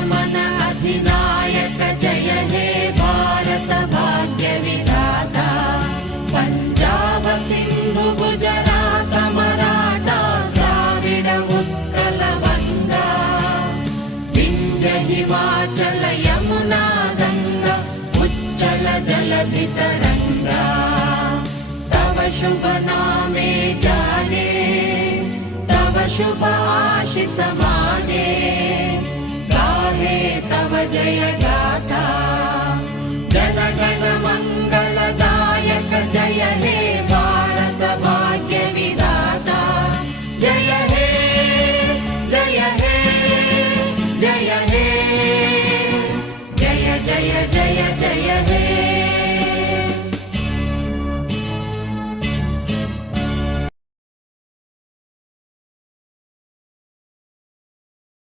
जनमन अधिनायक जय हे भारत भाग्य विधाता। पंजाब सिंधु गुजरात मराठा द्राविड उत्कल बंगा, विंध्य हिमाचल यमुना गंगा उच्चल जलधि तरंगा। तव शुभ नामे जागे, तव शुभ आशीष मागे, गाहे तव जय गाहे।